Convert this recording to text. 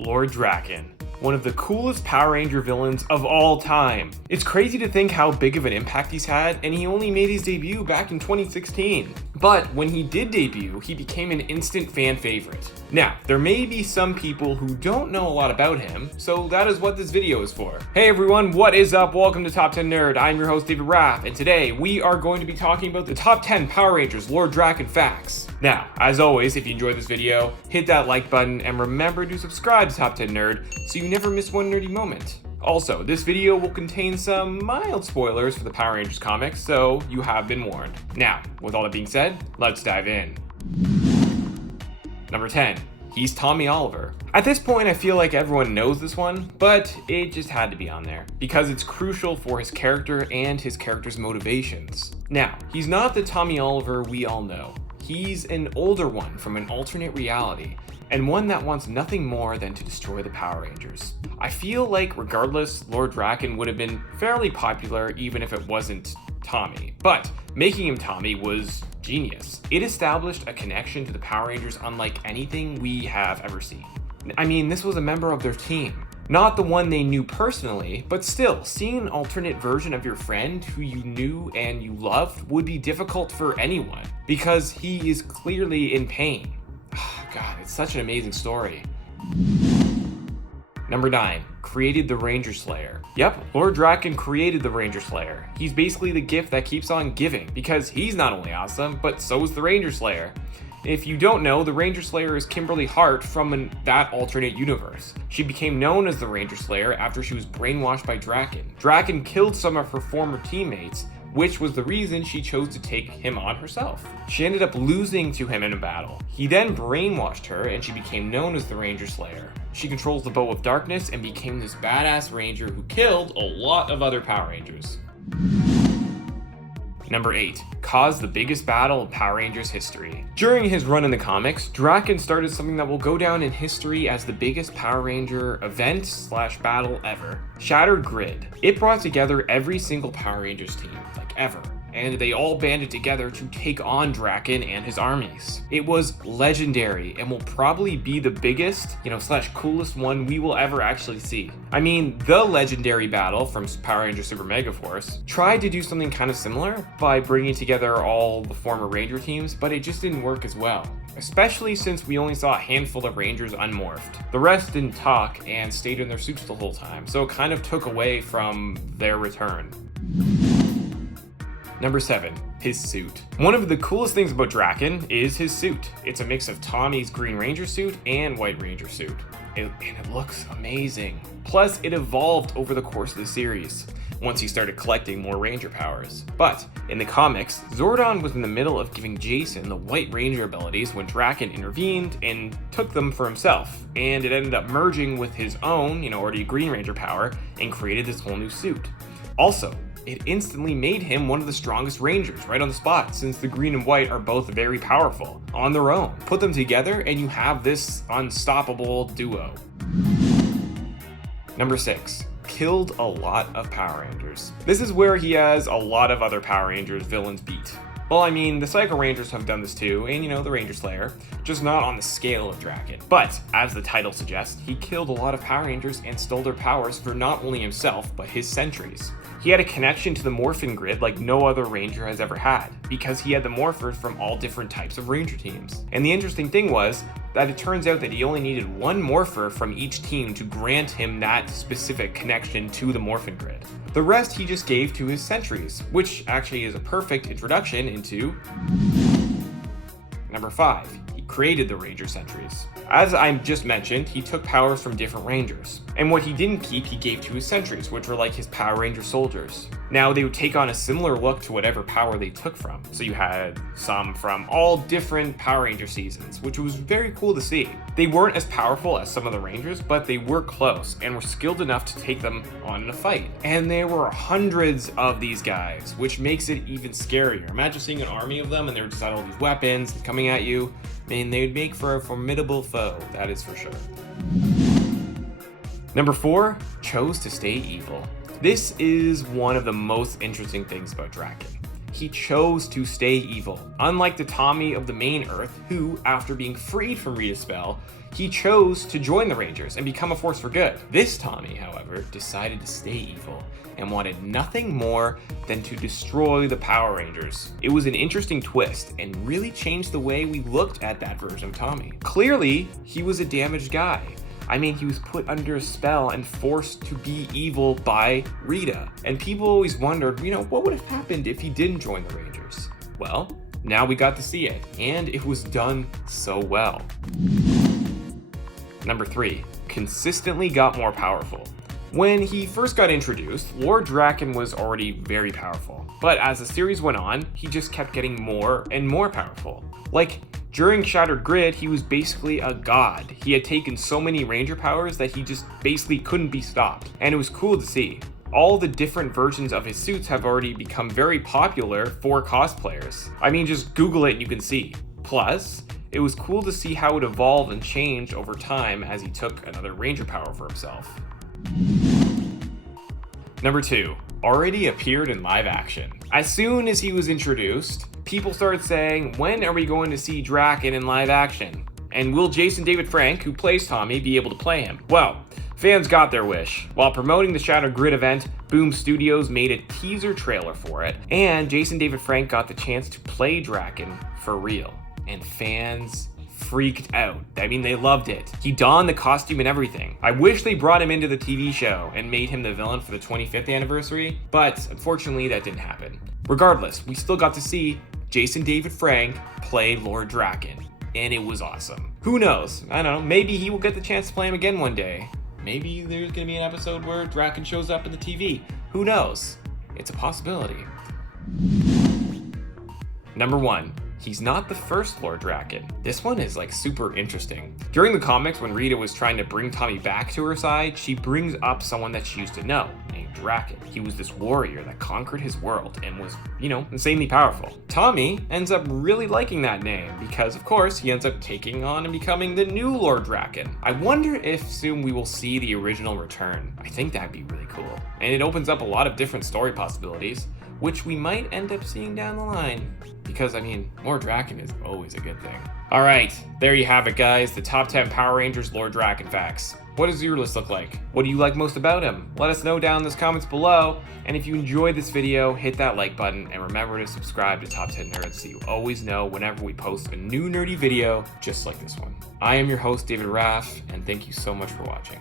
Lord Drakkon, one of the coolest Power Ranger villains of all time. It's crazy to think how big of an impact he's had, and he only made his debut back in 2016. But when he did debut, he became an instant fan favorite. Now, there may be some people who don't know a lot about him, so that is what this video is for. Hey everyone, what is up? Welcome to Top 10 Nerd. I'm your host David Raff, and today we are going to be talking about the top 10 Power Rangers Lord Drakkon facts. Now, as always, if you enjoyed this video, hit that like button and remember to subscribe to Top 10 Nerd so you never miss one nerdy moment. Also, this video will contain some mild spoilers for the Power Rangers comics, so you have been warned. Now, with all that being said, let's dive in. Number 10. He's Tommy Oliverwho. At this point, I feel like everyone knows this one, but it just had to be on there, because it's crucial for his character and his character's motivations. Now, he's not the Tommy Oliverwho we all know. He's an older one from an alternate reality, and one that wants nothing more than to destroy the Power Rangers. I feel like regardless, Lord Drakkon would have been fairly popular even if it wasn't Tommy, but making him Tommy was genius. It established a connection to the Power Rangers unlike anything we have ever seen. I mean, this was a member of their team. Not the one they knew personally, but still, seeing an alternate version of your friend who you knew and you loved would be difficult for anyone, because he is clearly in pain. God, it's such an amazing story. Number 9. Created the Ranger Slayer. Yep, Lord Drakkon created the Ranger Slayer. He's basically the gift that keeps on giving, because he's not only awesome, but so is the Ranger Slayer. If you don't know, the Ranger Slayer is Kimberly Hart from that alternate universe. She became known as the Ranger Slayer after she was brainwashed by Drakkon. Drakkon killed some of her former teammates, which was the reason she chose to take him on herself. She ended up losing to him in a battle. He then brainwashed her and she became known as the Ranger Slayer. She controls the Bow of Darkness and became this badass ranger who killed a lot of other Power Rangers. Number 8. Caused the biggest battle in Power Rangers history. During his run in the comics, Drakkon started something that will go down in history as the biggest Power Ranger event/battle ever. Shattered Grid. It brought together every single Power Rangers team, like ever, and they all banded together to take on Drakkon and his armies. It was legendary and will probably be the biggest, / coolest one we will ever actually see. I mean, the legendary battle from Power Rangers Super Mega Force tried to do something kind of similar by bringing together all the former Ranger teams, but it just didn't work as well. Especially since we only saw a handful of Rangers unmorphed. The rest didn't talk and stayed in their suits the whole time, so it kind of took away from their return. Number 7. His suit. One of the coolest things about Drakkon is his suit. It's a mix of Tommy's Green Ranger suit and White Ranger suit. And it looks amazing. Plus, it evolved over the course of the series, once he started collecting more Ranger powers. But in the comics, Zordon was in the middle of giving Jason the White Ranger abilities when Drakkon intervened and took them for himself, and it ended up merging with his own, already Green Ranger power, and created this whole new suit. Also, it instantly made him one of the strongest Rangers right on the spot, since the green and white are both very powerful on their own. Put them together and you have this unstoppable duo. Number 6. Killed a lot of Power Rangers. This is where he has a lot of other Power Rangers villains beat. Well, I mean, the Psycho Rangers have done this too, and the Ranger Slayer, just not on the scale of Drakkon. But, as the title suggests, he killed a lot of Power Rangers and stole their powers for not only himself, but his Sentries. He had a connection to the Morphin Grid like no other Ranger has ever had, because he had the Morphers from all different types of Ranger teams. And the interesting thing was that it turns out that he only needed one Morpher from each team to grant him that specific connection to the Morphin Grid. The rest he just gave to his Sentries, which actually is a perfect introduction into Number 5. He created the Ranger Sentries. As I just mentioned, he took powers from different Rangers, and what he didn't keep he gave to his Sentries, which were like his Power Ranger soldiers. Now they would take on a similar look to whatever power they took from, so you had some from all different Power Ranger seasons, which was very cool to see. They weren't as powerful as some of the Rangers, but they were close and were skilled enough to take them on in a fight. And there were hundreds of these guys, which makes it even scarier. Imagine seeing an army of them and they were just had all these weapons coming at you. I mean, they would make for a formidable foe, that is for sure. Number 4, chose to stay evil. This is one of the most interesting things about Drakkon. he chose to stay evil. Unlike the Tommy of the main Earth, who, after being freed from Rita's spell, he chose to join the Rangers and become a force for good. This Tommy, however, decided to stay evil and wanted nothing more than to destroy the Power Rangers. It was an interesting twist and really changed the way we looked at that version of Tommy. Clearly, he was a damaged guy. I mean, he was put under a spell and forced to be evil by Rita. And people always wondered, what would have happened if he didn't join the Rangers? Well, now we got to see it, and it was done so well. Number 3, consistently got more powerful. When he first got introduced, Lord Drakkon was already very powerful. But as the series went on, he just kept getting more and more powerful. Like, during Shattered Grid, he was basically a god. He had taken so many Ranger powers that he just basically couldn't be stopped. And it was cool to see. All the different versions of his suits have already become very popular for cosplayers. I mean, just Google it and you can see. Plus, it was cool to see how it evolved and changed over time as he took another Ranger power for himself. Number 2, already appeared in live action. As soon as he was introduced, people started saying, when are we going to see Drakkon in live action? And will Jason David Frank, who plays Tommy, be able to play him? Well, fans got their wish. While promoting the Shattered Grid event, Boom Studios made a teaser trailer for it, and Jason David Frank got the chance to play Drakkon for real. And fans freaked out. I mean, they loved it. He donned the costume and everything. I wish they brought him into the TV show and made him the villain for the 25th anniversary, but unfortunately that didn't happen. Regardless, we still got to see Jason David Frank play Lord Drakkon, and it was awesome. Who knows? I don't know, maybe he will get the chance to play him again one day. Maybe there's gonna be an episode where Drakkon shows up in the TV. Who knows? It's a possibility. Number 1. He's not the first Lord Drakkon. This one is super interesting. During the comics, when Rita was trying to bring Tommy back to her side, she brings up someone that she used to know, named Drakkon. He was this warrior that conquered his world and was, insanely powerful. Tommy ends up really liking that name because, of course, he ends up taking on and becoming the new Lord Drakkon. I wonder if soon we will see the original return. I think that'd be really cool. And it opens up a lot of different story possibilities, which we might end up seeing down the line. Because, more Drakkon is always a good thing. Alright, there you have it, guys. The top 10 Power Rangers Lord Drakkon facts. What does your list look like? What do you like most about him? Let us know down in the comments below. And if you enjoyed this video, hit that like button and remember to subscribe to Top 10 Nerds so you always know whenever we post a new nerdy video just like this one. I am your host, David Raff, and thank you so much for watching.